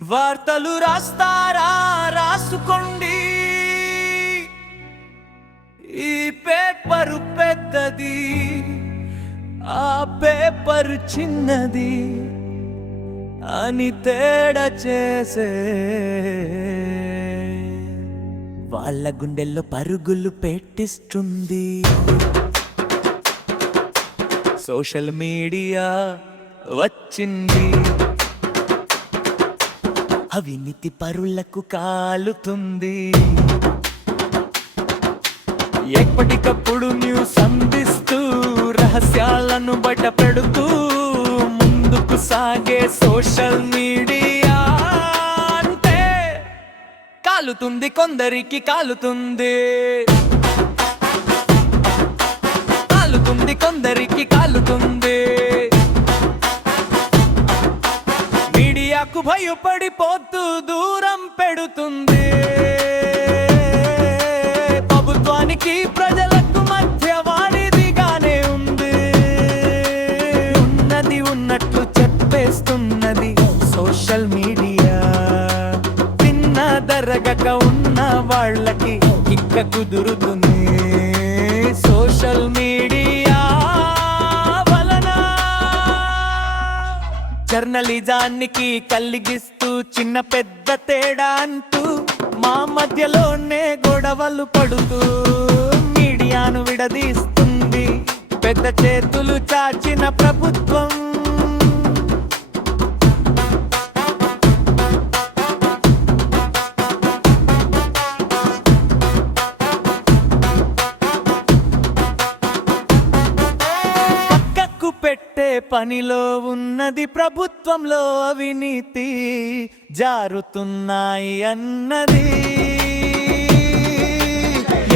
వార్తలు రాస్తారా రాసుకోండి, ఈ పేపరు పెద్దది, ఆ పేపర్ చిన్నది అని తేడా చేసే వాళ్ళ గుండెల్లో పరుగులు పెట్టిస్తుంది సోషల్ మీడియా వచ్చింది. అవినీతి పరులకు కాలుతుంది, ఎప్పటికప్పుడు న్యూస్ అందిస్తూ రహస్యాలను బయట పెడుతూ ముందుకు సాగే సోషల్ మీడియా అంటే కాలుతుంది, కొందరికి కాలుతుంది, కాలుతుంది, కొందరికి కాలుతుంది. మీడియాకు భయపడిపోతూ దూరం పెడుతుంది, ప్రభుత్వానికి ప్రజలకు మధ్య వాడిదిగానే ఉంది. ఉన్నది ఉన్నట్లు చెప్పేస్తున్నది సోషల్ మీడియా. తిన్న దరగక ఉన్న వాళ్ళకి ఇక్క కుదురుతుంది సోషల్ మీడియా వలన. జర్నలిజానికి కలిగిస్తూ చిన్న పెద్ద తేడా అంటూ మా మధ్యలోనే గొడవలు పడుతూ మీడియాను విడదీస్తుంది పెద్ద చేతులు చాచిన ప్రభుత్వం. పక్కకు పెట్టే పనిలో ఉన్నది ప్రభుత్వంలో అవినీతి జారుతున్నాయి అన్నది.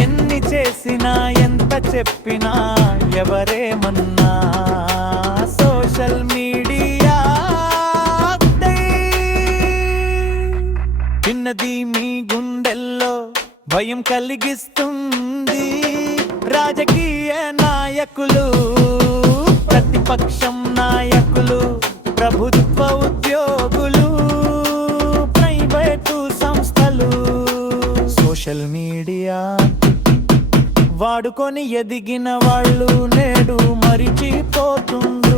ఎన్ని చేసినా ఎంత చెప్పినా ఎవరేమన్నా సోషల్ మీడియా చిన్నది మీ గుండెల్లో భయం కలిగిస్తుంది. రాజకీయ నాయకులు, ప్రతిపక్షం నాయకులు, ప్రభుత్వ ఉద్యోగులు, ప్రైవేటు సంస్థలు సోషల్ మీడియా వాడుకొని ఎదిగిన వాళ్ళు నేడు మరిచిపోతుంది